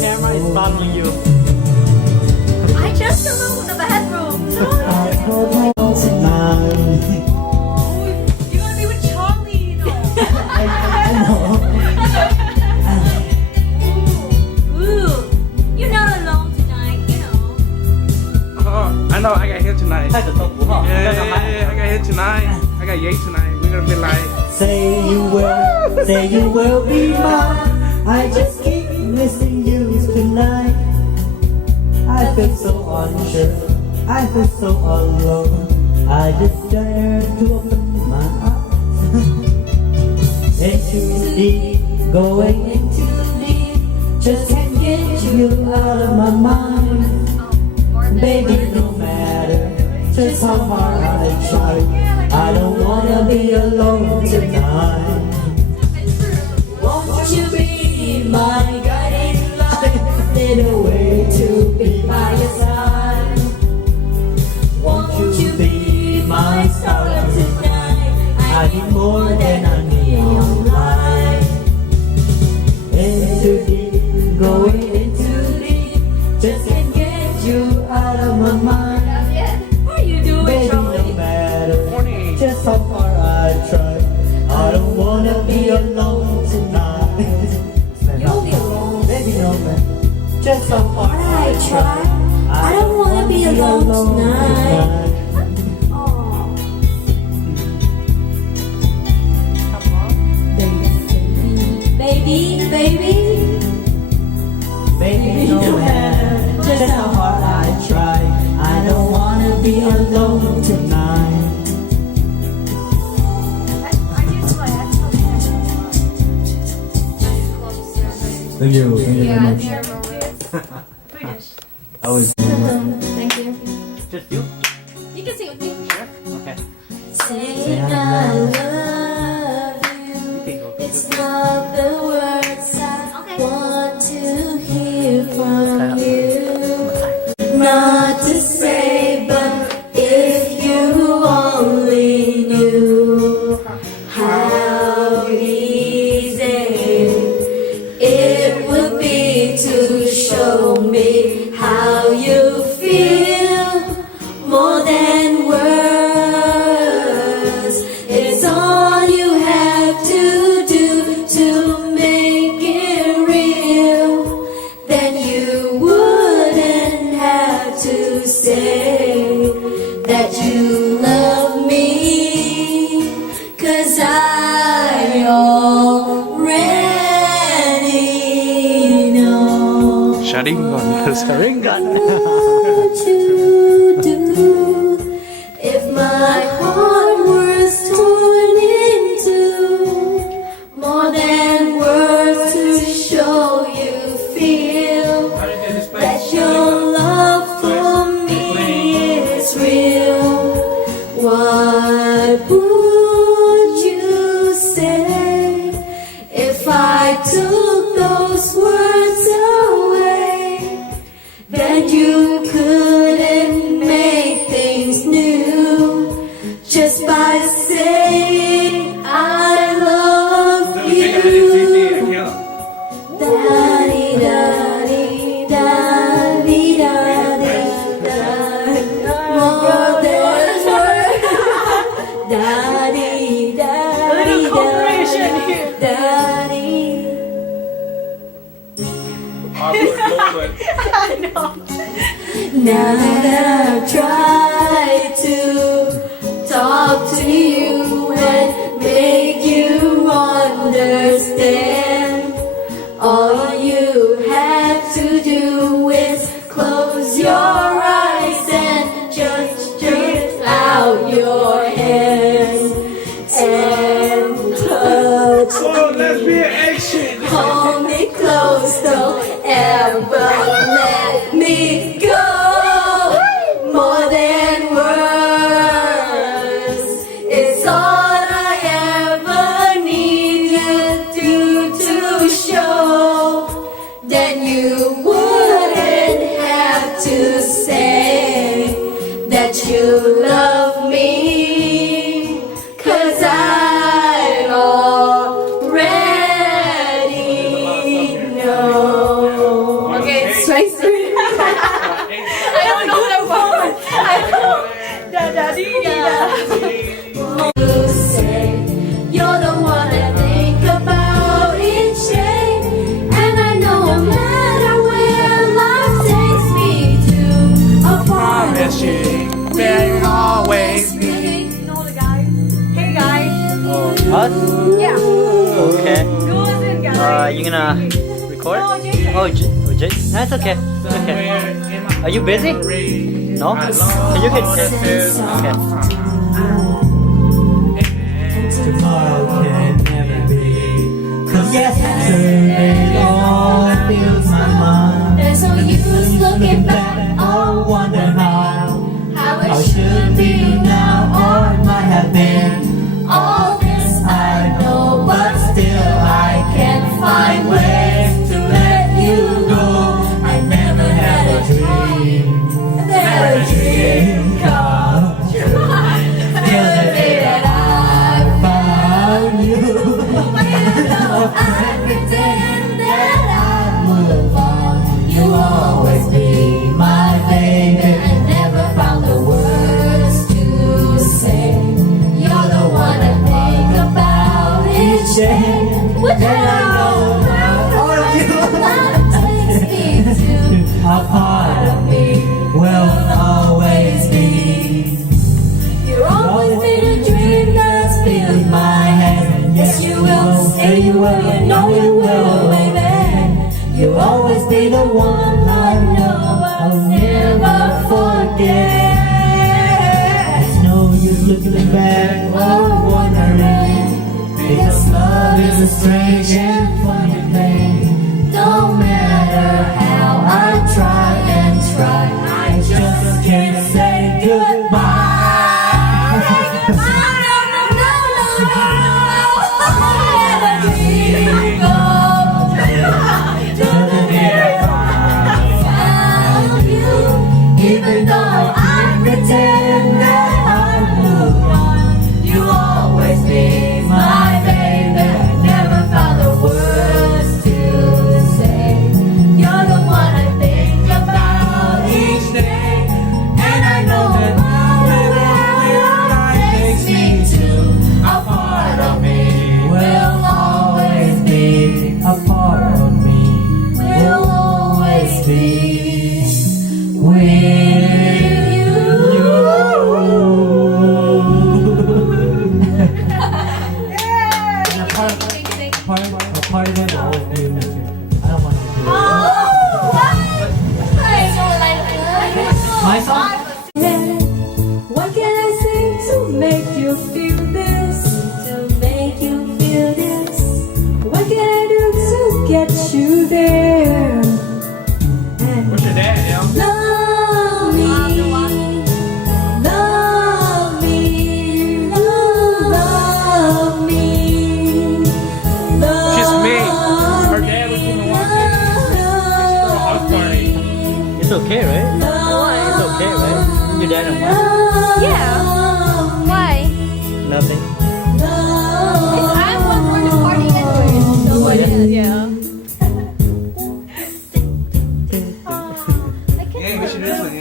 Camera is following you. I just alone in the bedroom. No. You wanna be with Charlie? No. Ooh, you're not alone tonight, you know. I know, I got hit tonight. 开始动符号， Yeah, I got hit tonight. I got yay tonight. We're gonna be like, Say you will be mine. I just keep missing you tonight. I feel so unsure, I feel so alone. I just dare to open my eyes. Into deep, going into deep. Just can't get you out of my mind. Baby, no matter just how hard I try, I don't wanna be alone tonight. Won't you be my guiding light? Little way to be by your side. Won't you be my starlight tonight? I need more than a neon light. Into deep, going into deep. Just can't get you out of my mind. What are you doing, Baby, no Charlie? matter just how far I try, I don't wanna be alone tonight. You'll be alone. Baby, no matter just how far I try. I don't wanna be alone tonight. Oh. Come on. Baby, baby. Baby, no matter just how hard I try, I don't wanna be alone tonight. Thank you very much. British. I was Thank you. Just you. You can sing with me. Okay. Saying I love you. It's not the words I want to hear from you. Not to say, but if you only knew how easy it would be to show me how you feel more than words. It's all you have to do to make it real. Then you wouldn't have to say that you love me, 'cause I already know. Sharingan. Sharingan. What would you do if my heart was torn into more than words to show you feel that your love for me is real? What would you say if I took those words away? Then you couldn't make things new just by saying I love you. More than words. Little cooperation here. Now that I've tried to talk to you and make you understand, all you have to do is close your eyes and just stretch out your hands and touch Oh, lesbian action. Hold me close, don't ever let me go. More than words, it's all I ever need you to show. Then you wouldn't have to Us? Yeah. Okay. Go on in, guys. You gonna record? No, JJ. Oh, Jay? That's okay. It's okay. Are you busy? No? So you can just... Okay. Tomorrow can never be. Cause yesterday all fills my mind. There's no use looking back. I wonder How how it should should be be now or might have been. all this I know, but still I can't find ways to let you go. I never had a dream. That a dream come true. Till the day that I Found you. I pretend that I move on. You always be my baby. I never found the words to say. You're the one I think about each day. Without All of you. that takes me to A part of me will always be. You're always been a dream that's filled my head. Yes, you will, say you will, you know you will, baby. You'll always be the one I know I'll never forget. There's no use looking back or wondering, because love is a strange and funny thing. No matter how I try and try, I Just can't say goodbye. Even though I pretend that I move on, you always be my baby. I never found the words to say. You're the one I think about each day, and I know where takes me to. A part of me will always be. A part of me Will always be with you. part of it will always be with you. I don't want you to do it. Oh, My song? what can I say to make you feel this? To make you feel this. What can I do to get you there? And What's your dad, yo? love me, love me, love me, love Kiss me. Her dad was gonna watch it. House party. It's okay, right? It's okay, right? Your dad and mom? Yeah. Why? Nothing. I want her to party anyway. So what is it? Yeah. Yeah, we should do this one, yeah.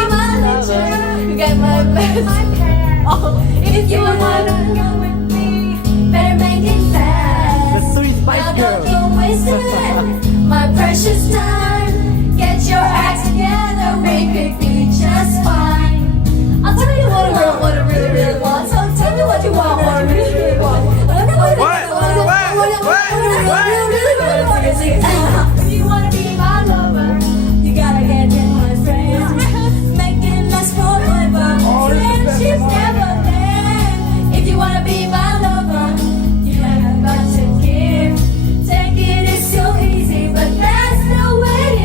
You got my best. Oh, if you wanna go with me, better make it fast. The Sweet Now Spice don't Girl. go wasting my precious time. Get your act together, we could be just fine. I'll tell you what I really, really want. So tell me what you want, what I really, really want. If you wanna be my lover, you gotta get in my friends. Make it last forever. Friendships never end. If you wanna be my lover, you have got to give. Take it is so easy, but that's the way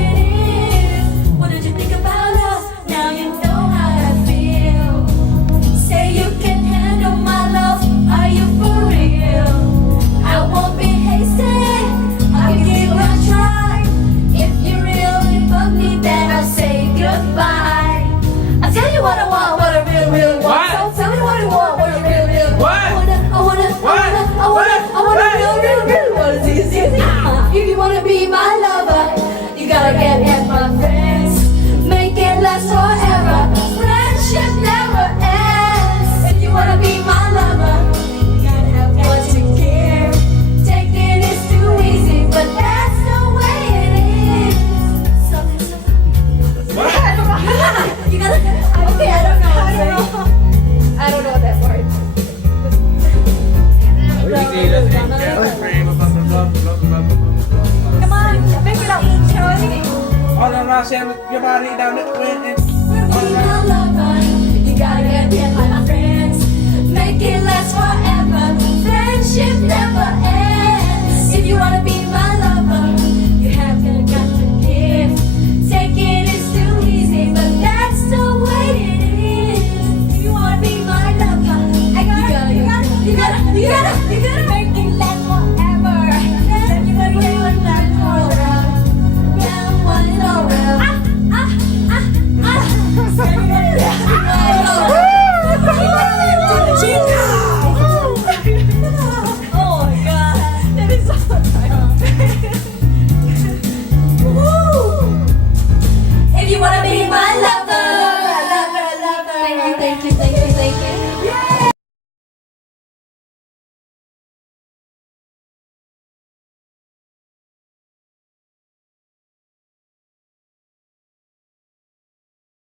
your body down this way and My lover, you gotta get there like my friends. Make it last forever. Friendship never ends. If you wanna be my lover, you have got to give. Taking is too easy, but that's the way it is. If you wanna be my lover, you gotta make it last forever. Then you gotta get one last forever. Then one is over. Oh my god, that is so If you wanna be my lover, Thank you, thank you, thank you, thank you.